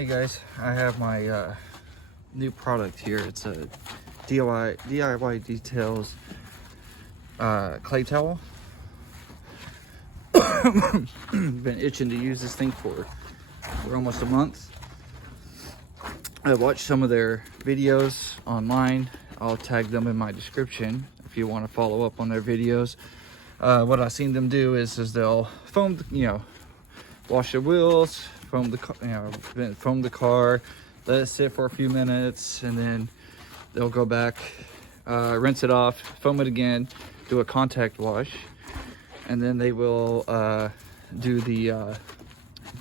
Hey guys, I have my new product here. It's a DIY Details clay towel. Been itching to use this thing for almost a month. I watched some of their videos online. I'll tag them in my description if you want to follow up on their videos. What I've seen them do is they'll foam, wash the wheels, foam the car, let it sit for a few minutes, and then they'll go back, rinse it off, foam it again, do a contact wash, and then they will do the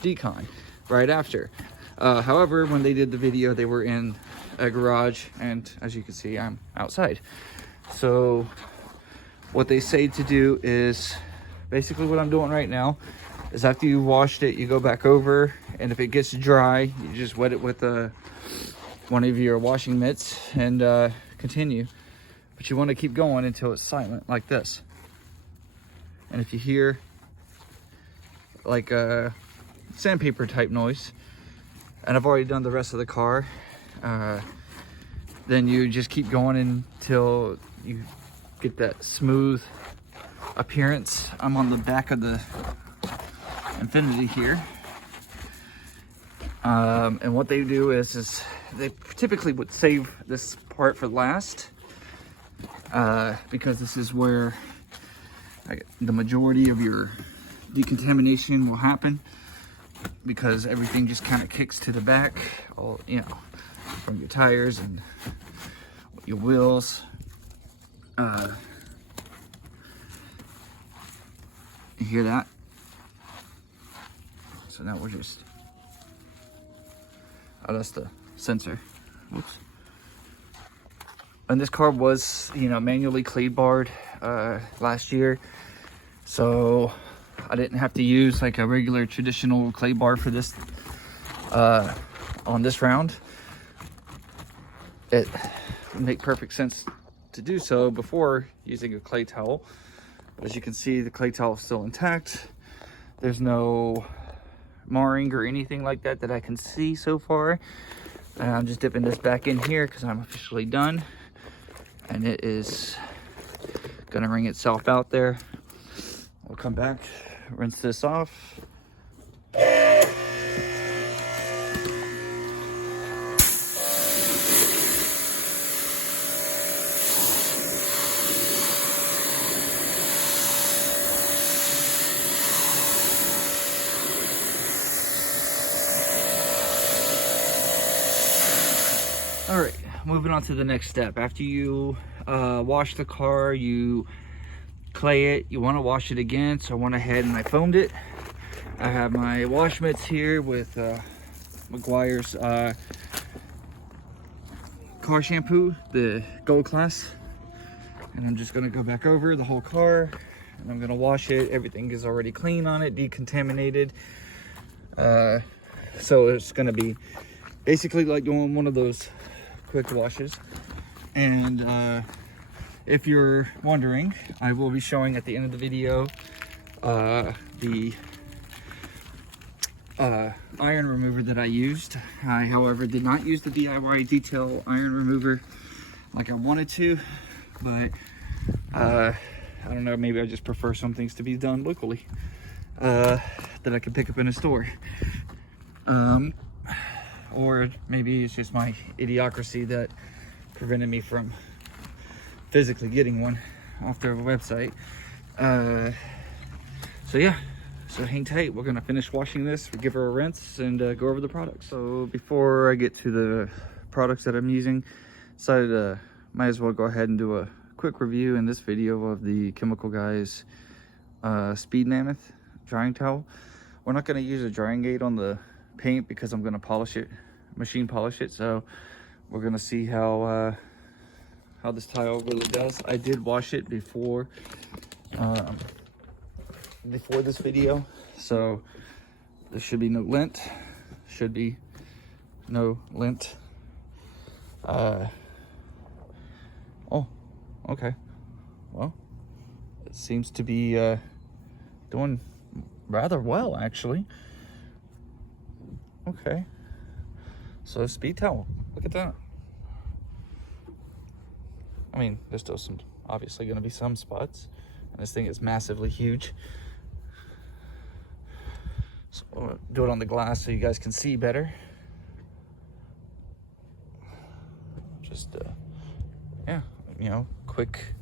decon right after. However, when they did the video, they were in a garage, and as you can see, I'm outside. So what they say to do is basically what I'm doing right now is after you washed it, you go back over, and if it gets dry, you just wet it with one of your washing mitts and continue. But you want to keep going until it's silent like this. And if you hear like a sandpaper type noise, and I've already done the rest of the car, then you just keep going until you get that smooth appearance. I'm on the back of the Infinity here, and what they do is they typically would save this part for last, because this is where the majority of your decontamination will happen, because everything just kind of kicks to the back, all from your tires and your wheels. You hear that? So now we're just, that's the sensor. Whoops. And this car was, manually clay barred last year, so I didn't have to use like a regular traditional clay bar for this on this round. It would make perfect sense to do so before using a clay towel. But as you can see, the clay towel is still intact. There's no marring or anything like that I can see so far. And I'm just dipping this back in here because I'm officially done, and it is gonna wring itself out there. We'll come back, rinse this off. All right, moving on to the next step. After you wash the car, you clay it, you want to wash it again. So I went ahead and I foamed it. I have my wash mitts here with McGuire's car shampoo, the gold class. And I'm just gonna go back over the whole car and I'm gonna wash it. Everything is already clean on it, decontaminated. So it's gonna be basically like doing one of those quick washes. And if you're wondering, I will be showing at the end of the video the iron remover that I used. I, however, did not use the DIY detail iron remover like I wanted to, but I don't know, maybe I just prefer some things to be done locally that I can pick up in a store. Or maybe it's just my idiocracy that prevented me from physically getting one off their website. So yeah, so hang tight. We're gonna finish washing this, we'll give her a rinse, and go over the products. So before I get to the products that I'm using, decided might as well go ahead and do a quick review in this video of the Chemical Guys Speed Mammoth drying towel. We're not gonna use a drying aid on the paint because I'm gonna polish it, machine polish it. So we're gonna see how this tile really does. I did wash it before this video, so there should be no lint. Oh, okay. Well, it seems to be doing rather well, actually. Okay. So speed towel, look at that. I mean, there's still some, obviously going to be some spots, and this thing is massively huge. So I'll do it on the glass so you guys can see better. Just, yeah, you know, quick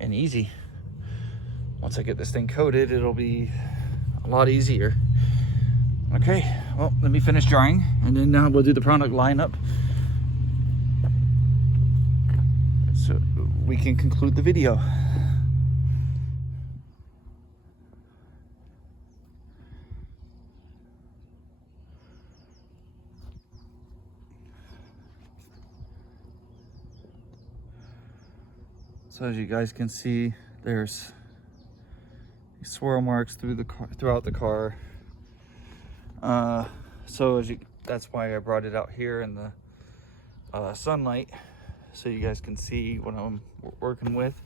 and easy. Once I get this thing coated, it'll be a lot easier. Okay, well, let me finish drying, and then we'll do the product lineup, so we can conclude the video. So as you guys can see, there's swirl marks through the car, throughout the car. So that's why I brought it out here in the sunlight, so you guys can see what I'm working with.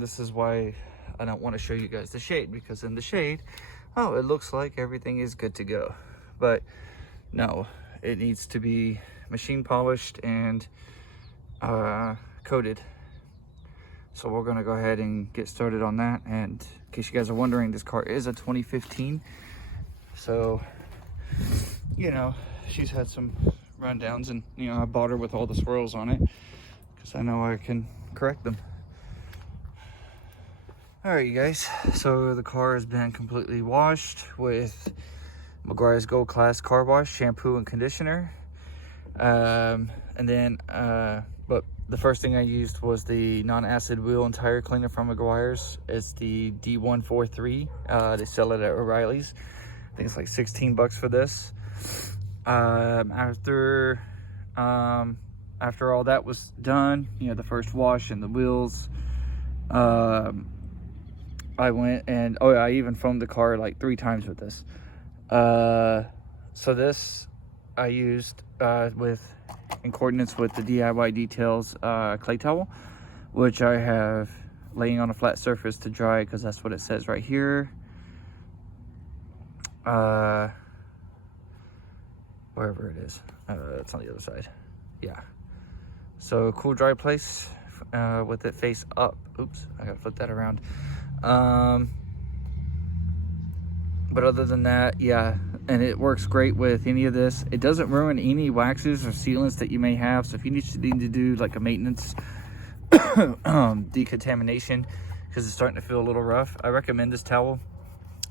This is why I don't want to show you guys the shade, because in the shade, oh, it looks like everything is good to go, but no, it needs to be machine polished and coated. So we're gonna go ahead and get started on that. And in case you guys are wondering, this car is a 2015. So, you know, she's had some rundowns, and, you know, I bought her with all the swirls on it because I know I can correct them. All right, you guys. So the car has been completely washed with McGuire's Gold Class Car Wash shampoo and conditioner. And then, but the first thing I used was the non-acid wheel and tire cleaner from McGuire's. It's the D143. They sell it at O'Reilly's. I think it's like 16 bucks for this. After all that was done, you know, the first wash and the wheels, I went and, oh yeah, I even foamed the car like 3 times with this. So this I used in coordinates with the DIY Details clay towel, which I have laying on a flat surface to dry, because that's what it says right here. Wherever it is, it's on the other side. Yeah. So cool dry place with it face up. Oops, I gotta flip that around. But other than that, yeah, and it works great with any of this. It doesn't ruin any waxes or sealants that you may have. So if you need to do like a maintenance decontamination, because it's starting to feel a little rough, I recommend this towel.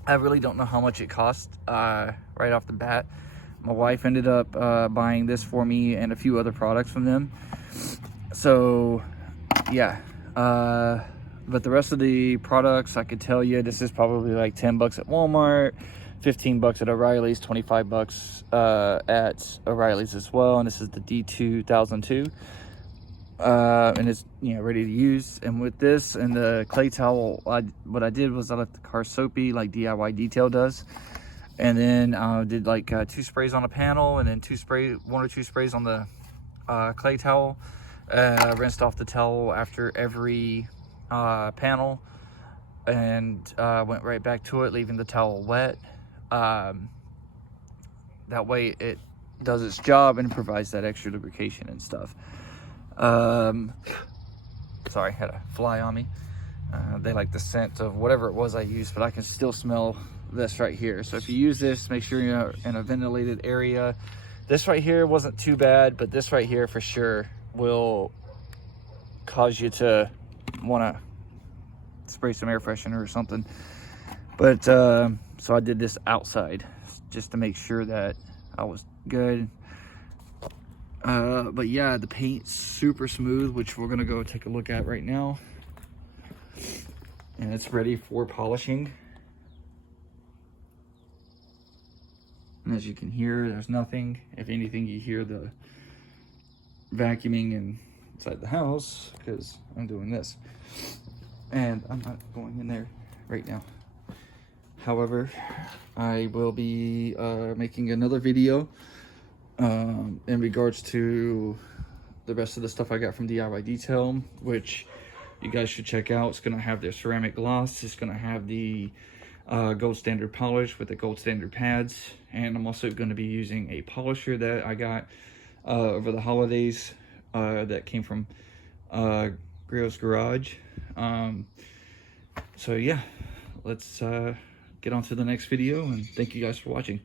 I really don't know how much it cost right off the bat. My wife ended up buying this for me and a few other products from them. So yeah, but the rest of the products, I could tell you, this is probably like 10 bucks at Walmart, 15 bucks at O'Reilly's, 25 bucks at O'Reilly's as well. And this is the D2002. And it's, you know, ready to use. And with this and the clay towel, what I did was I left the car soapy like DIY Detail does. And then I did like 2 sprays on a panel, and then 1 or 2 sprays on the clay towel. Rinsed off the towel after every panel, and went right back to it, leaving the towel wet. That way it does its job and provides that extra lubrication and stuff. Sorry, had a fly on me. They like the scent of whatever it was I used, but I can still smell this right here. So if you use this, make sure you're in a ventilated area. This right here wasn't too bad, but this right here for sure will cause you to want to spray some air freshener or something. But so I did this outside just to make sure that I was good. But yeah, the paint's super smooth, which we're gonna go take a look at right now, and it's ready for polishing. And as you can hear, there's nothing. If anything, you hear the vacuuming inside the house, because I'm doing this. And I'm not going in there right now. However, I will be making another video in regards to the rest of the stuff I got from DIY Detail, which you guys should check out. It's going to have their ceramic gloss. It's going to have the gold standard polish with the gold standard pads. And I'm also going to be using a polisher that I got over the holidays that came from Grio's Garage. So yeah, let's get on to the next video, and thank you guys for watching.